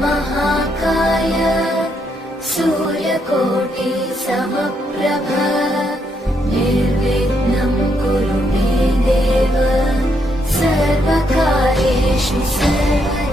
महाकाय सूर्यकोटि समप्रभ निर्विघ्नं कुरु मे देव सर्वकार्येषु सर्वदा।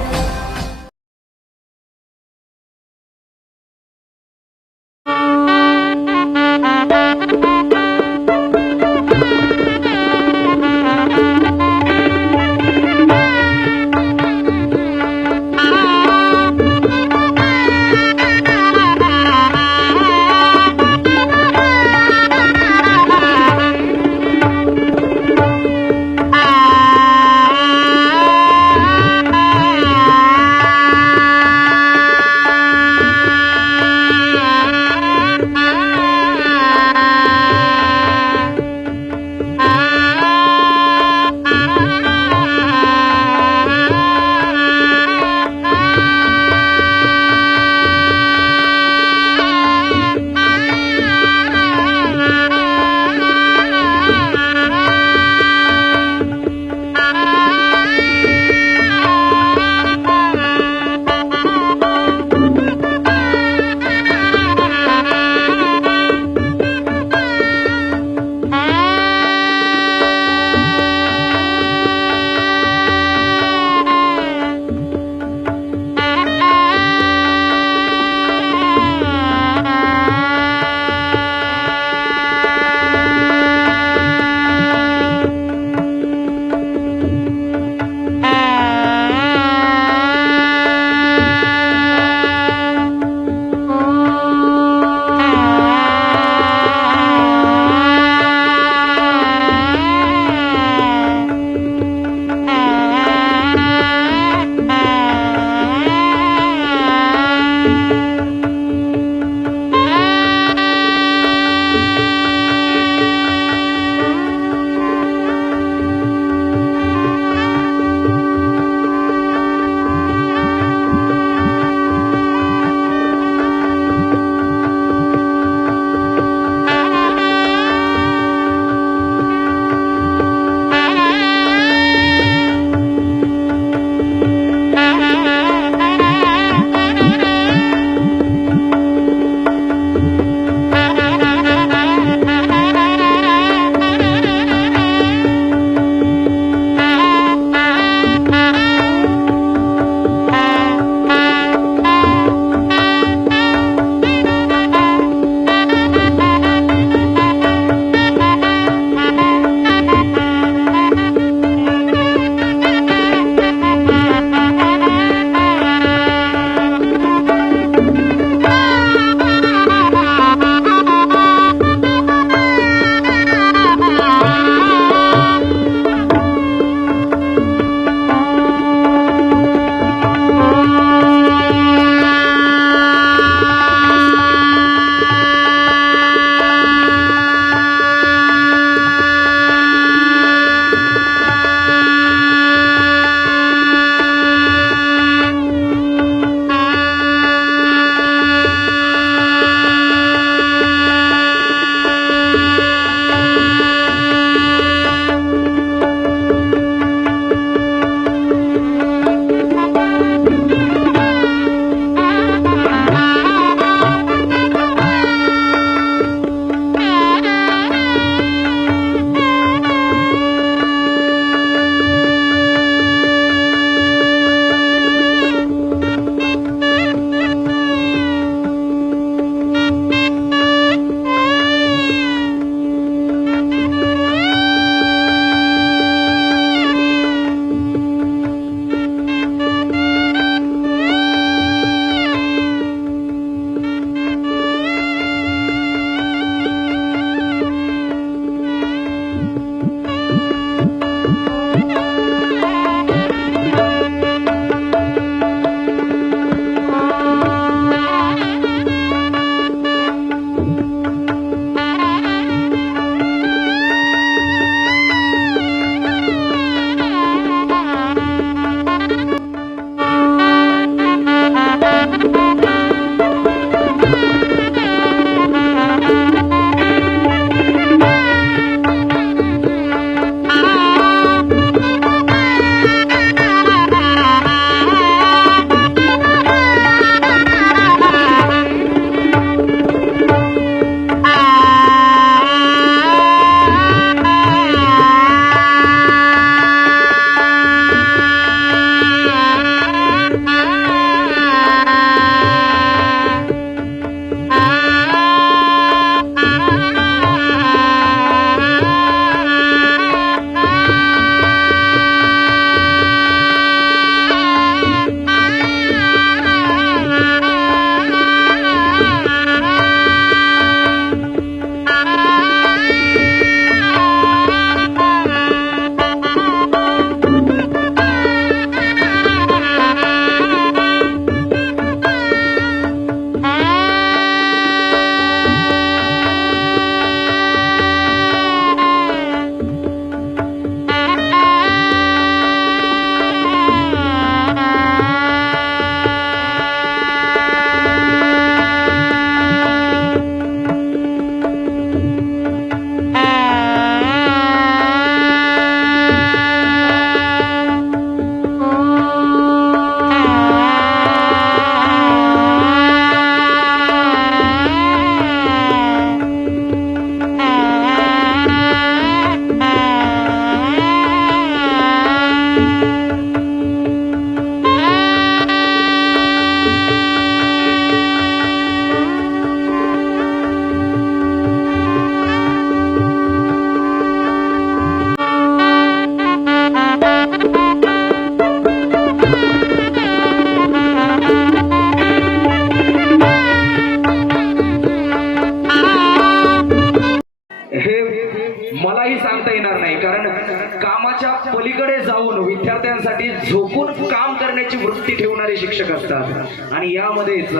काम करण्याची वृत्ती ठेवणारे शिक्षक असतात. आणि यामध्येच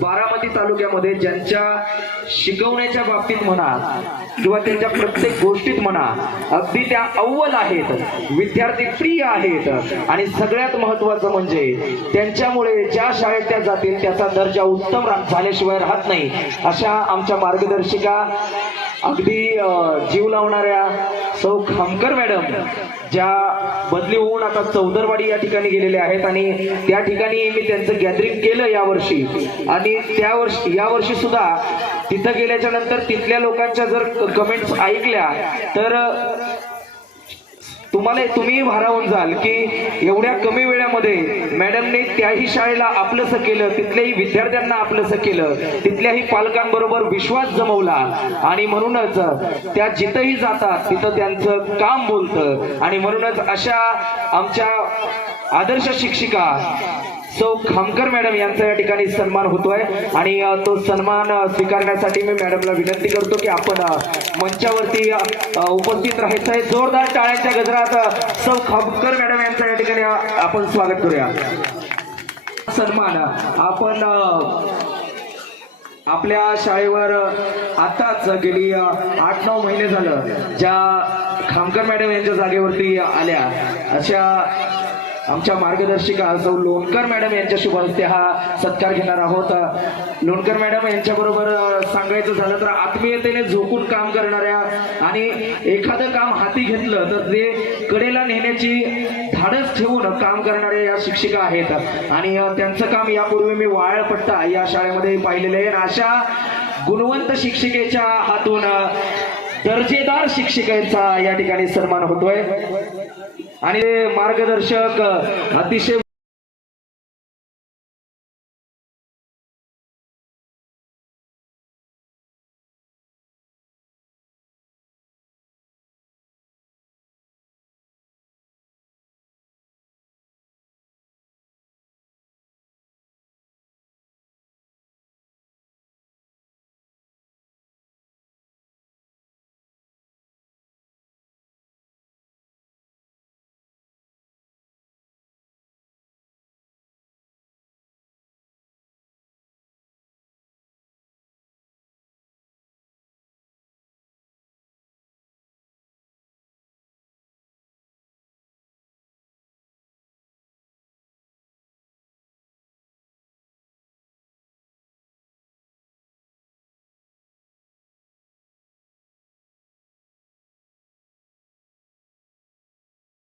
बारामती तालुक्यामध्ये ज्यांच्या शिकवण्याच्या बाबतीत म्हणा किंवा त्यांच्या प्रत्येक गोष्टीत म्हणा अगदी त्या अव्वल आहेत, विद्यार्थी प्रिय आहेत. आणि सगळ्यात महत्वाचं म्हणजे त्यांच्यामुळे ज्या शाळेत त्या जातील त्याचा दर्जा उत्तम झाल्याशिवाय राहत नाही. अशा आमच्या मार्गदर्शिका अगदी जीव लावणाऱ्या सौ खामकर मॅडम, ज्या बदली होऊन आता चौदरवाडी या ठिकाणी गेलेल्या आहेत. आणि त्या ठिकाणी मी त्यांचं गॅदरिंग केलं यावर्षी. आणि यावर्षी सुद्धा तिथं गेल्याच्या नंतर तिथल्या लोकांच्या जर कमेंट्स ऐकल्या तर तुम्ही भारावून जाल की एवढ्या कमी वेळामध्ये मॅडमने त्याही शाळेला आपलंसं केलं, तिथल्याही विद्यार्थ्यांना आपलंसं केलं, तिथल्याही पालकांबरोबर विश्वास जमवला. आणि म्हणूनच त्या जिथंही जातात तिथं त्यांचं काम बोलतं. आणि म्हणूनच अशा आमच्या आदर्श शिक्षिका सौ खामकर मॅडम यांचा या ठिकाणी सन्मान होतोय. आणि तो सन्मान स्वीकारण्यासाठी मी मॅडमला विनंती करतो की आपण मंचावरती उपस्थित राहायचंय. जोरदार टाळ्यांच्या गजरात सौ खामकर मॅडम यांचं या ठिकाणी आपण स्वागत करूया. सन्मान आपण आपल्या शाळेवर आताच गेली 8-9 महिने झालं ज्या खामकर मॅडम यांच्या जागेवरती आल्या अशा आमच्या मार्गदर्शिका सौ लोणकर मॅडम यांच्या शुभ हस्ते हा सत्कार घेणार आहोत. लोणकर मॅडम यांच्याबरोबर सांगायचं झालं तर आत्मीयतेने झोकून काम करणाऱ्या आणि एखादं काम हाती घेतलं तर ते कडेला नेण्याची धाडस ठेवून काम करणाऱ्या या शिक्षिका आहेत. आणि त्यांचं काम यापूर्वी मी वाळपट्टा या शाळेमध्ये पाहिलेलं आहे. अशा गुणवंत शिक्षिकेच्या हातून दर्जेदार शिक्षिकेचा या ठिकाणी सन्मान होतोय. आणि मार्गदर्शक अतिशय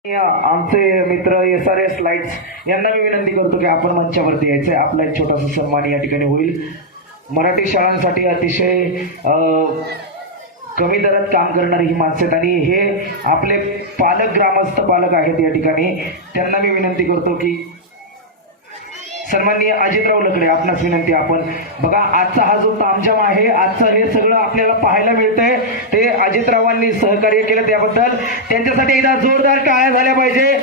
आमचे मित्र SRS लाईट्स यांना मी विनंती करतो की आपण मंचावरती यायचंय. आपला एक छोटासा सन्मान या ठिकाणी होईल. मराठी शाळांसाठी अतिशय कमी दरात काम करणारी ही माणसं आहेत आणि हे आपले पालक, ग्रामस्थ पालक आहेत या ठिकाणी. त्यांना मी विनंती करतो की सन्माननीय अजितराव लकडे आपणास विनंती. आपण बघा आजचा हा जो तामझाम आहे, आजचं हे सगळं आपल्याला पाहायला मिळतंय ते अजितरावांनी सहकार्य केलं, त्याबद्दल त्यांच्यासाठी एकदा जोरदार टाळ्या झाल्या पाहिजे.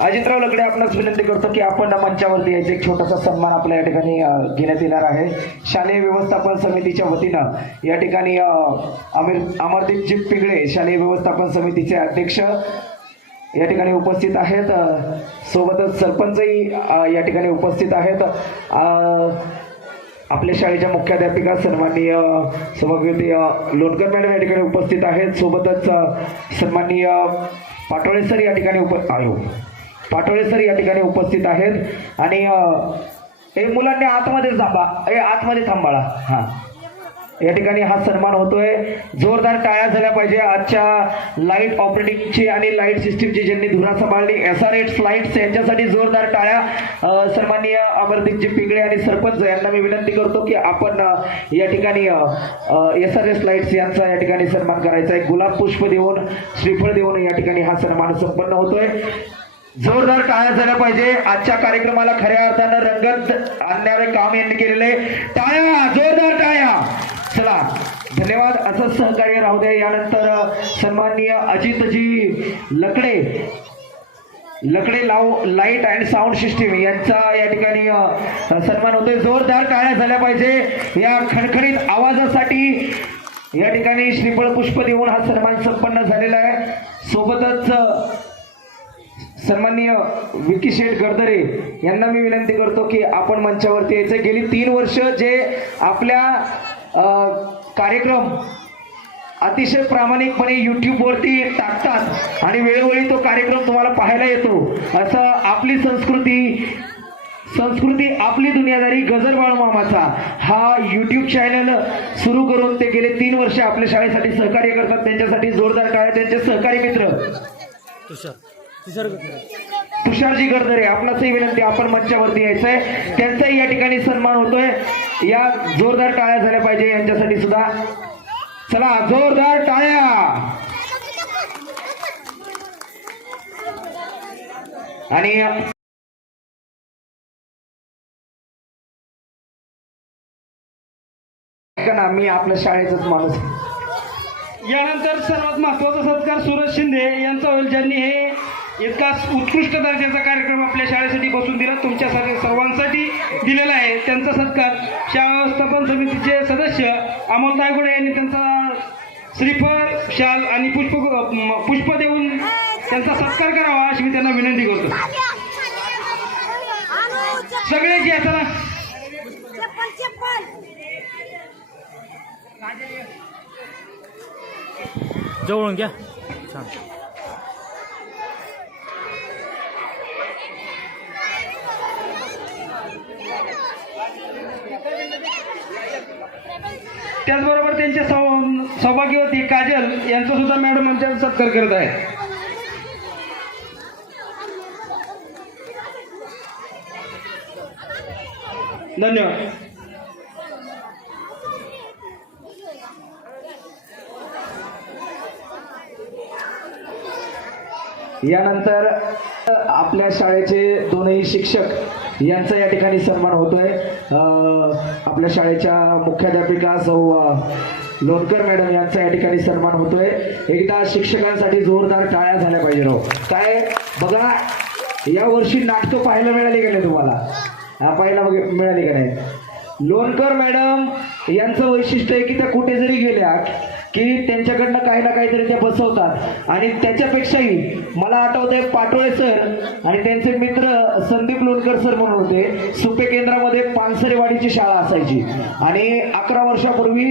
अजितराव लकडे आपणास विनंती करतो की आपण मंचावरती यायचे. एक छोटासा सन्मान आपल्या या ठिकाणी घेण्यात येणार आहे. शालेय व्यवस्थापन समितीच्या वतीनं या ठिकाणी अमरदीपजी पिगळे शालेय व्यवस्थापन समितीचे अध्यक्ष या ठिकाणी उपस्थित आहेत. सोबतच सरपंचही या ठिकाणी उपस्थित आहेत. आपल्या शाळेच्या मुख्याध्यापिका सन्माननीय सभापती लोणकर मॅडम या ठिकाणी उपस्थित आहेत. सोबतच सन्माननीय पाटोळे सर या ठिकाणी पाटोळे सर या ठिकाणी उपस्थित आहेत. आणि मुलांनी आतमध्ये आतमध्ये थांबाळा. हां, या ठिकाणी हा सन्मान होतोय. जोरदार टाळ्या झाल्या पाहिजे. आजच्या लाईट ऑपरेटिंगची आणि लाईट सिस्टीमची ज्यांनी धुरा सांभाळली SRS लाईट्स यांच्यासाठी जोरदार टाळ्या. सन्माननीय अमरदीपजी पिंगळे आणि सरपंच यांना मी विनंती करतो की आपण या ठिकाणी SRS लाईट्स यांचा या ठिकाणी सन्मान करायचा आहे. गुलाब पुष्प देऊन, श्रीफळ देऊन या ठिकाणी हा सन्मान संपन्न होतोय. जोरदार टाळ्या झाल्या पाहिजे. आजच्या कार्यक्रमाला खऱ्या अर्थानं रंगत आणणारे काम यांनी केलेले. टाळ्या, जोरदार टाळ्या. चला, धन्यवाद. असंच सहकार्य राहू द्या. यानंतर सन्माननीय Ajitji Lakade light and sound system यांचा या ठिकाणी सन्मान होतोय. जोरदार टाळ्या झाल्या पाहिजे या खणखणीत आवाजासाठी. या ठिकाणी श्रीफळ पुष्प देऊन हा सन्मान संपन्न झालेला आहे. सोबतच सन्माननीय विकी शेठ गडदरे यांना मी विनंती करतो की आपण मंचावरती यायचं. गेली 3 वर्ष जे आपल्या कार्यक्रम अतिशय प्रामाणिकपणे यूट्यूबवरती टाकतात आणि वेळोवेळी तो कार्यक्रम तुम्हाला पाहायला येतो. असं आपली संस्कृती आपली दुनियादारी गजर बाळूमामाचा हा यूट्यूब चॅनल सुरू करून ते गेले 3 वर्ष आपल्या शाळेसाठी सहकार्य करतात. त्यांच्यासाठी जोरदार टाळ्या. त्यांचे सहकारी मित्र तुषारजी गडदरे आपणासही विनंती आपण मंचावरती यायचंय. त्यांचाही या ठिकाणी सन्मान होतोय. या जोरदार टाळ्या झाल्या पाहिजे यांच्यासाठी सुद्धा. चला जोरदार टाळ्या. आणि मी आपल्या शाळेचाच माणूस. यानंतर सर्वात महत्त्वाचा सत्कार सूरज शिंदे यांचा होईल, ज्यांनी हे इतका उत्कृष्ट दर्जाचा कार्यक्रम आपल्या शाळेसाठी बसून दिला, तुमच्या सर्वांसाठी दिलेला आहे. त्यांचा सत्कार शाळा व्यवस्थापन समितीचे सदस्य अमोल तायगुडे यांनी त्यांचा श्रीफळ शाल आणि पुष्प देऊन त्यांचा सत्कार करावा अशी मी त्यांना विनंती करतो. सगळे जे चला जवळून घ्या. छान. त्याचबरोबर त्यांच्या सौभाग्यवती काजल यांचा सुद्धा मॅडम यांचा सत्कार करत आहे. धन्यवाद. यानंतर आपल्या शाळेचे दोनही शिक्षक यांचा या ठिकाणी सन्मान होतोय. आपल्या शाळेच्या मुख्याध्यापिका सौ लोणकर मॅडम यांचा या ठिकाणी सन्मान होतोय. एकदा शिक्षकांसाठी जोरदार टाळ्या झाल्या पाहिजे. राव काय बघा, या वर्षी नाटकं पाहायला मिळाली का नाही तुम्हाला? पाहायला मिळाली का नाही? लोणकर मॅडम यांचं वैशिष्ट्य आहे की त्या कुठे जरी गेल्या की त्यांच्याकडनं काही ना काहीतरी त्या बसवतात. आणि त्याच्यापेक्षाही मला आठवतंय पाटोळे सर आणि त्यांचे मित्र संदीप लोणकर सर म्हणून होते. सुपे केंद्रामध्ये पानसरेवाडीची शाळा असायची आणि 11 वर्षापूर्वी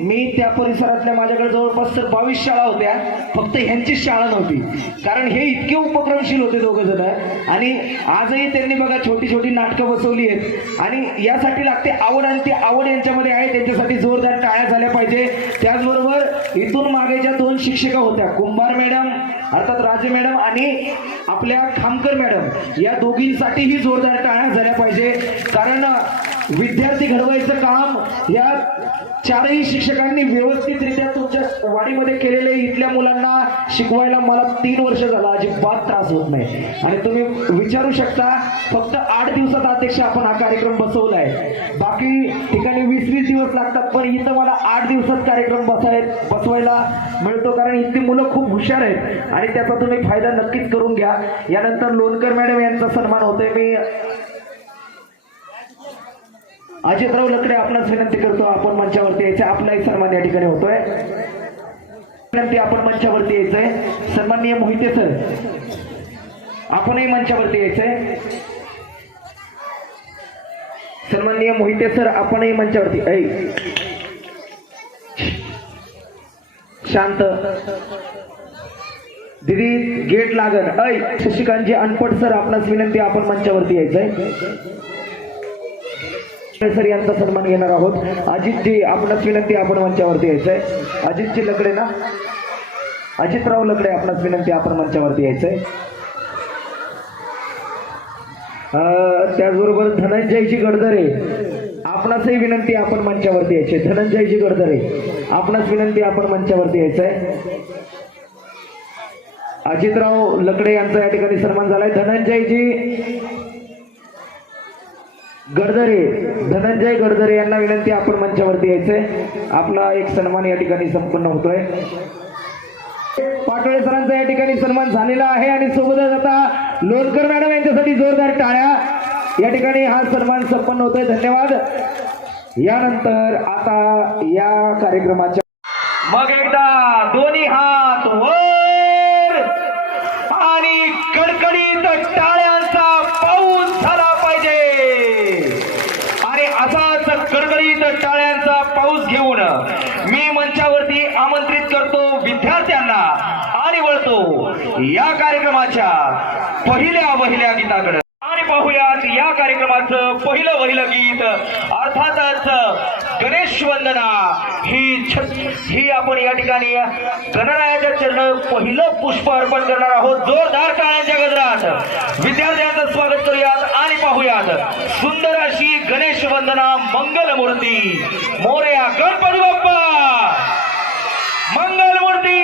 मी त्या परिसरातल्या माझ्याकडे जवळपास 22 शाळा होत्या. फक्त ह्यांचीच शाळा नव्हती, कारण हे इतके उपक्रमशील होते दोघं जण. आणि आजही त्यांनी बघा छोटी छोटी नाटकं बसवली आहेत आणि यासाठी लागते आवड आणि ती आवड यांच्यामध्ये आहे. त्यांच्यासाठी जोरदार टाळ्या झाल्या पाहिजे. त्याचबरोबर इथून मागे ज्या 2 शिक्षिका होत्या, कुंभार मॅडम अर्थात राजे मॅडम आणि आपल्या खामकर मॅडम, या दोघींसाठीही जोरदार टाळ्या झाल्या पाहिजे. कारण विद्यार्थी घडवायचं काम या 4ही शिक्षकांनी व्यवस्थितरित्या तुमच्या वाडीमध्ये केलेले. इथल्या मुलांना शिकवायला मला 3 वर्ष झाला, अजिबात त्रास होत नाही. आणि तुम्ही विचारू शकता, फक्त 8 दिवसात अध्यक्ष आपण हा कार्यक्रम बसवलाय. बाकी ठिकाणी 20-20 दिवस लागतात, पण इथं मला 8 दिवसात कार्यक्रम बसवायला मिळतो, कारण इथली मुलं खूप हुशार आहेत आणि त्याचा तुम्ही फायदा नक्कीच करून घ्या. यानंतर लोणकर मॅडम यांचा सन्मान होतोय. मी अजितराव लकडे आपणास विनंती करतो आपण मंचावरती यायचं. आपलाही सन्मान या ठिकाणी होतोय. विनंती आपण मंचावरती यायचंय. सन्माननीय मोहिते सर आपणही मंचावरती यायचंय. सन्माननीय मोहिते सर आपणही मंचावरती. शांत दीदी गेट लागन. शशिकांतजी अनपट सर आपणास विनंती आपण मंचावरती यायचंय. सर यांचा सन्मान घेणार आहोत. अजितजी आपणास विनंती आपण मंचावरती यायचंय. अजितजी लकडे ना, अजितराव लकडे आपणास विनंती आपण मंचावरती यायचंय. त्याचबरोबर धनंजयजी गडदरे आपणासही विनंती आपण मंचावरती यायचे. धनंजयजी गडदरे आपणास विनंती आपण मंचावरती यायचंय. अजितराव लकडे यांचा या ठिकाणी सन्मान झालाय. धनंजय गडदरे यांना विनंती आपण मंचावरती यायचंय. आपला एक सन्मान या ठिकाणी संपन्न होतोय. पाटोळे सरांचा या ठिकाणी सन्मान झालेला आहे आणि सोबतच आता लोणकर मॅडम यांच्यासाठी जोरदार टाळ्या. या ठिकाणी हा सन्मान संपन्न होतोय. धन्यवाद. यानंतर आता या कार्यक्रमाच्या मग एकदा दोन्ही हात वर आणि कडकडीत त्वरित टाळ्यांचा पाऊस घेऊन मी मंचावरती आमंत्रित करतो विद्यार्थ्यांना आणि वळतो या कार्यक्रमाच्या पहिल्या गीताकडे आणि पाहूयात या कार्यक्रमाचं पहिलं गीत अर्थातच गणेश वंदना ही आपण या ठिकाणी गणरायाच्या चरण पहिलं पुष्प अर्पण करणार आहोत. जोरदार टाळ्यांच्या गजरात विद्यार्थ्यांचं स्वागत करूयात आणि पाहूयात सुंदर अशी गणेश वंदना मंगलमूर्ती मोरया गणपती बाप्पा मंगलमूर्ती.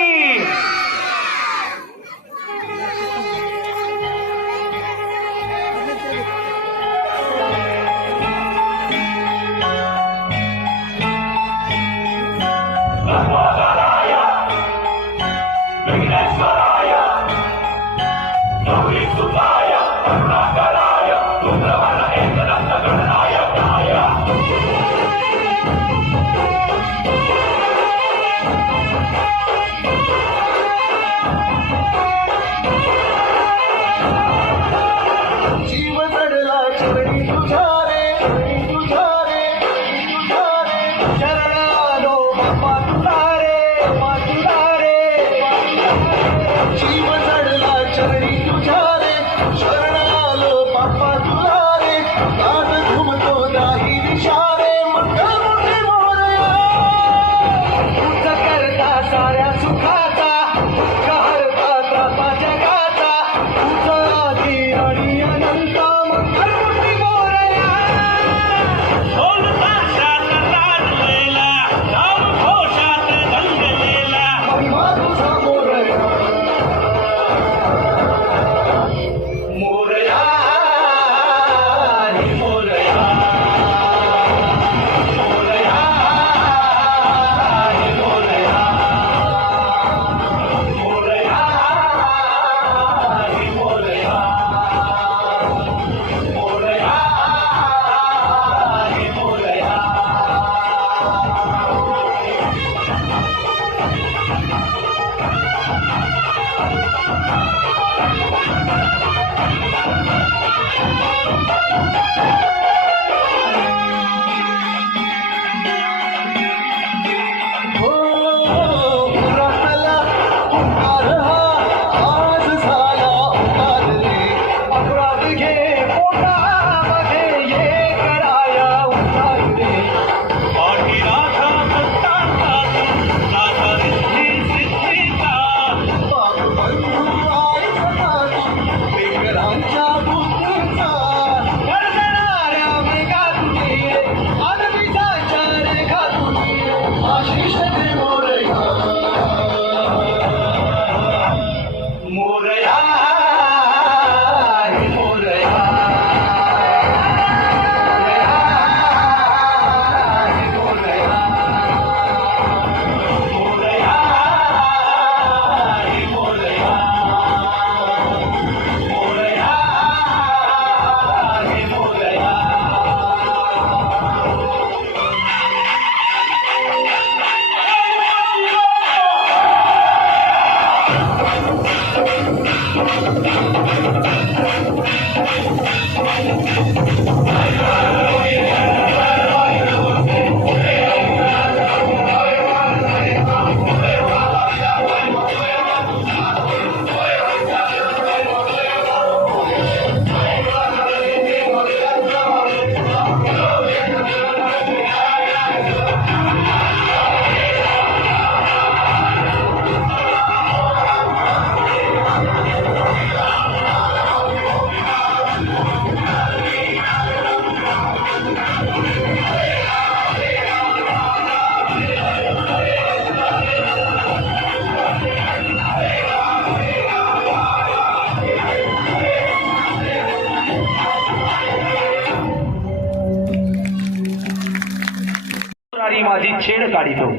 माझी छेड काढितो.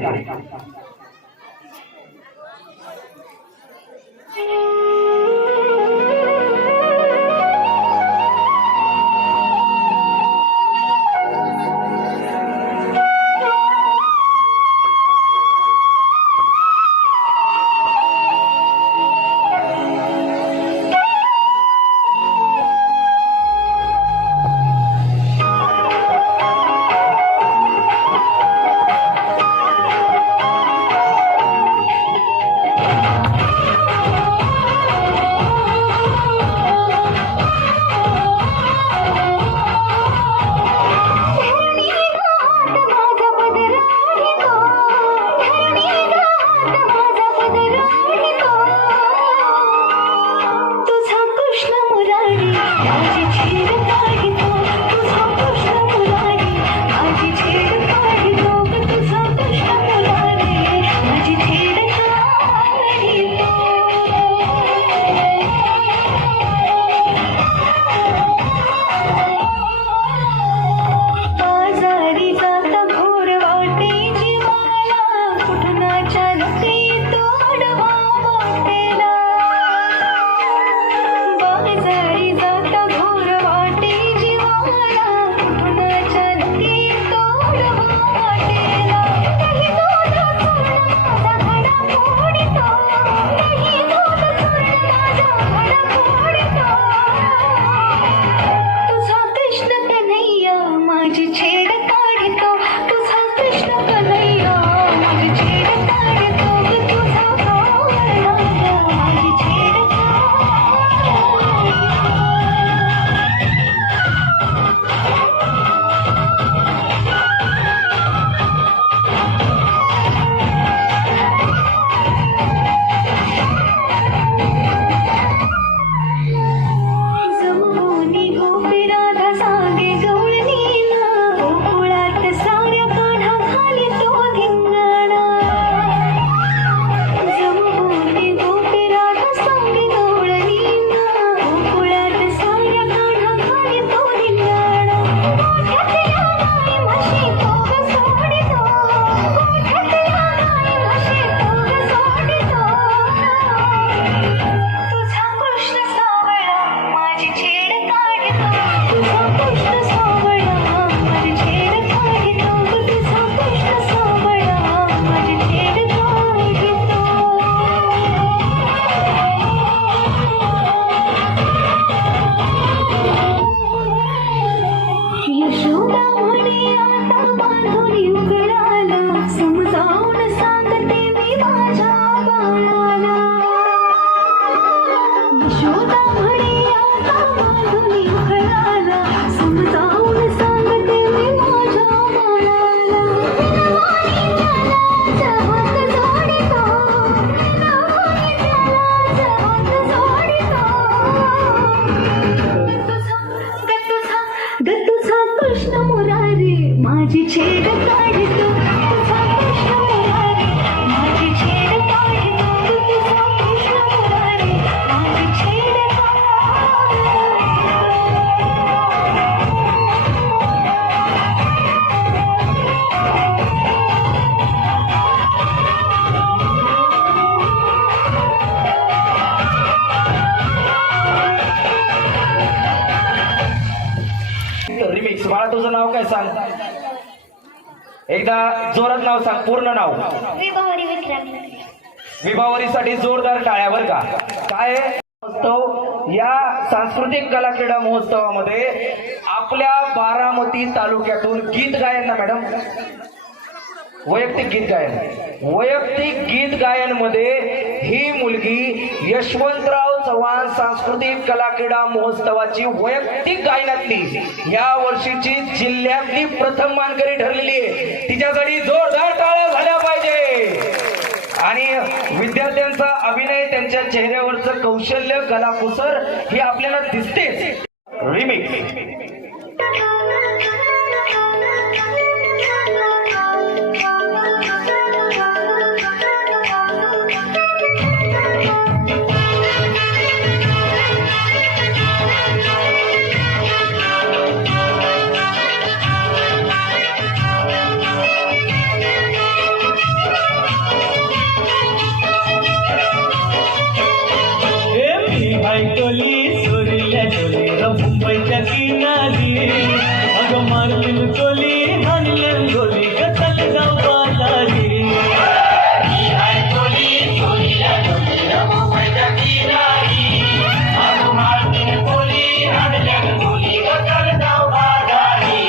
कृष्ण मुरारी माझी छेड काढतो तुझा कृष्ण मुरारी माझी छेड काढतो तुझा कृष्ण मुरारी माझी छेड रिमिक्स. बाळा तुझं नाव काय सांग, एकदा जोरात नाव सांग, पूर्ण नाव. विभावरी विक्रांत विभावरीसाठी जोरदार टाळ्या बरं का. काय महोत्सव, या सांस्कृतिक कला क्रीडा महोत्सवामध्ये आपल्या बारामती तालुक्यातून गीत गायन ना मॅडम, वैयक्तिक गीत गायन मध्ये ही मुलगी यशवंतराव चव्हाण सांस्कृतिक कला क्रीडा महोत्सवाची वैयक्तिक गायनातली या वर्षीची जिल्ह्यातली प्रथम मानकरी ठरलेली आहे. तिच्यासाठी जोरदार टाळ्या झाल्या पाहिजे. आणि विद्यार्थ्यांचा अभिनय, त्यांच्या चेहऱ्यावरचं कौशल्य, कलाकुसर ही आपल्याला दिसतेच. रिमिक्स. ऐकली चोरीला चोरी मुंबईच्या किनारी अगं मारतील चोली हाणलं गोली गचल गाव बाजारी. ऐकली चोरीला चोरी मुंबईच्या किनारी अगं मारतील चोली हाणलं गोली गचल गाव बाजारी.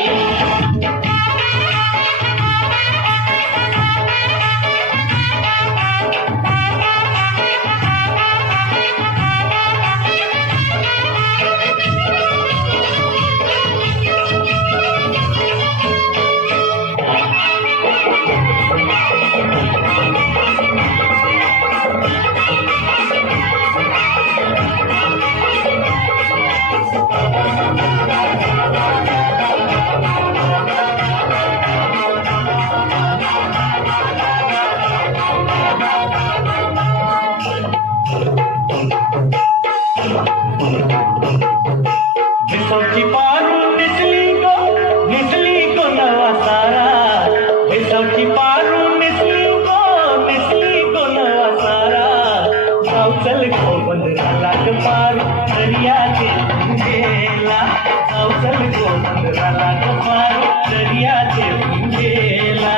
भिसवची पारू निसली को नवा सारा. भिसवची पारू निसली को नवा सारा. गाव चल गो बंदराला पारू दर्याचे गेला. गाव चल गो बंदराला पारू दर्याचे गेला.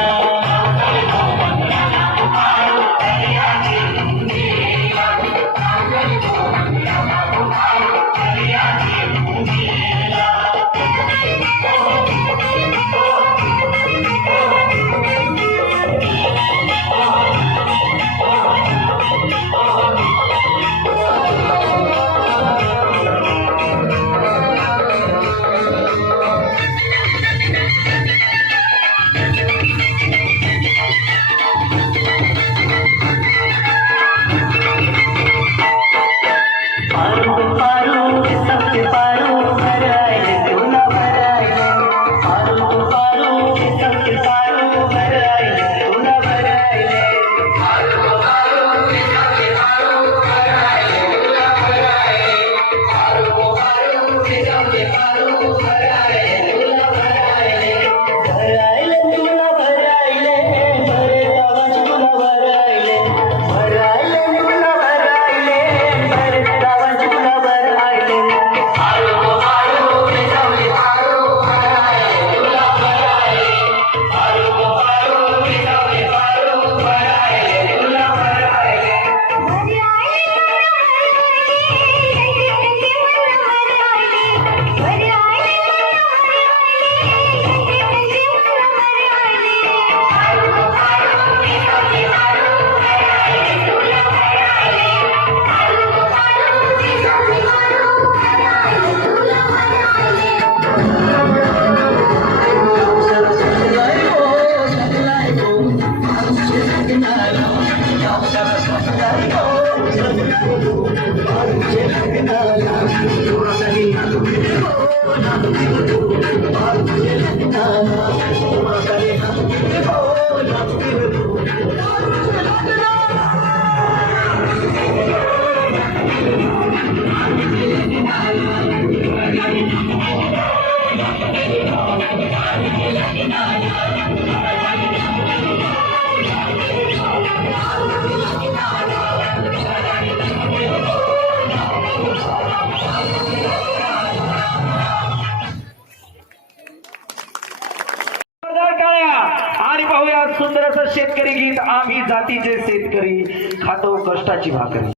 जोरदार टाळ्या. आणि पाहूया सुंदर असं शेतकरी गीत. आम्ही जातीचे शेतकरी खातो कष्टाची भाकरी.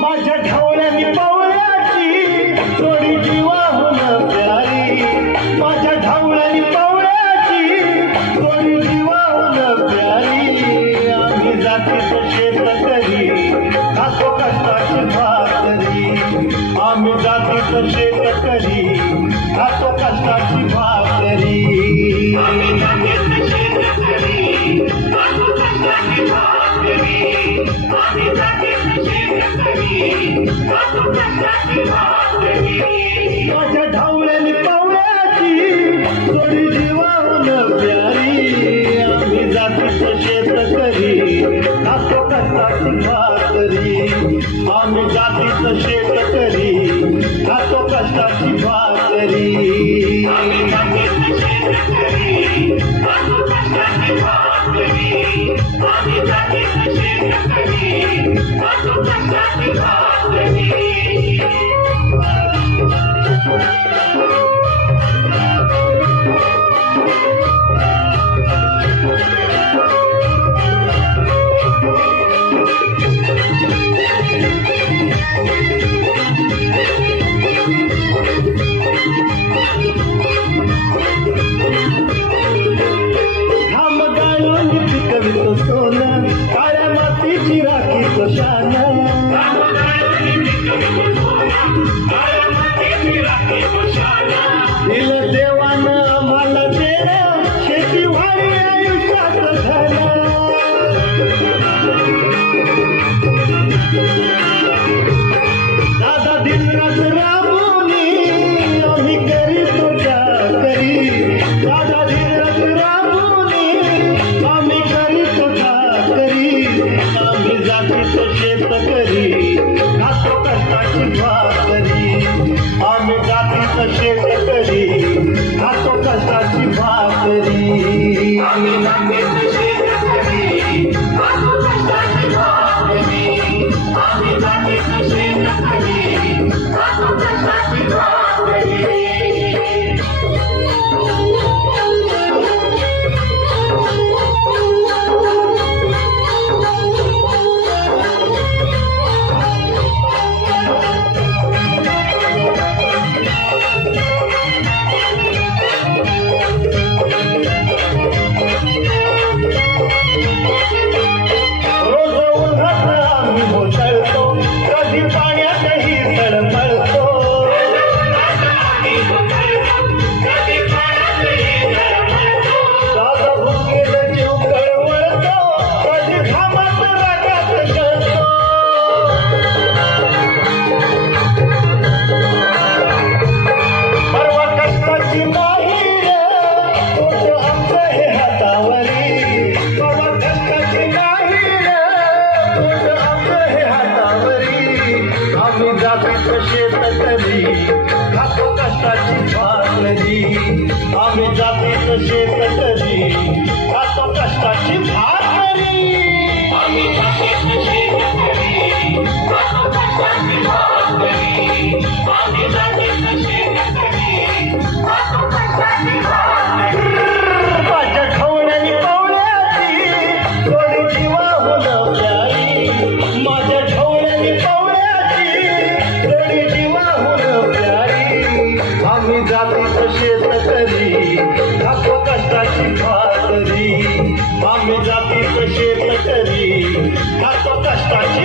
माझ्या ढवळ्यानी पावळ्याची थोडी जीवाहून प्यारी. माझ्या ढवळ्यानी पावळ्याची थोडी जीवाहून प्यारी. आम्ही जातीचं शेतकरी खातो कष्टाची भाकरी. आम्ही जातीचं शेतकरी खातो कष्टाची भाकरी. आम्ही जातीचं शेतकरी खातो कष्टाची भाकरी. आम्ही जातीचं शेतकरी खातो कष्टाची भाकरी. माझ्या ढवळ्यानी पावळ्याची थोडी जीवाहून प्यारी. आम्ही जातीचं शेतकरी खातो कष्टाची भाकरी. आम्ही जातीचं शेतकरी खातो कष्टाची भाकरी. आम्ही जातीचं शेतकरी खातो कष्टाची भाकरी. आम्ही जातीचं शेतकरी खातो कष्टाची भाकरी. घाम गाळून पिकवितो सोनं, काळ्या मातीची राखीतो शान. दिलं देवानं आम्हाला देणं, शेती व्हावी आयुष्यात धन. दादा दिनरात राबुनी आम्ही करीतो चाकरी. दादा दिनरात राबुनी आम्ही करीतो चाकरी. आम्ही जातीचं शेतकरी खातो कष्टाची भाकरी. आम्ही जातीचं शेतकरी खातो कष्टाची भाकरी. आम्ही जातीचं शेतकरी खातो कष्टाची भाकरी. आम्ही जातीचं शेतकरी खातो कष्टाची भाकरी. रोज उन्हात आम्ही होतळतो, कधी पाण्यातही तळमळतो. साधा भुकेला जीव कळवळतो, कधी घामात रागात जळतो. परवा कष्टाची नाही रे, पोट आमचं हे हातावरी. परवा कष्टाची नाही रे, पोट आमचं हे हातावरी. आम्ही जातीचं शेतकरी खातो कष्टाची भाकरी. आम्ही जातीचं शेतकरी खातो कष्टाची भाकरी. आम्ही जातीचं शेतकरी खातो कष्टाची भाकरी. आम्ही जातीचं शेतकरी खातो कष्टाची भाकरी. माझ्या ढवळ्यानी पावळ्याची थोडी जीवाहून प्यारी. माझ्या ढवळ्यानी पावळ्याची थोडी जीवाहून प्यारी. आम्ही जातीचं शेत शेतकरी खातो कष्टाची भाकरी आम्ही जातीत शेतकरी खातो कष्टाची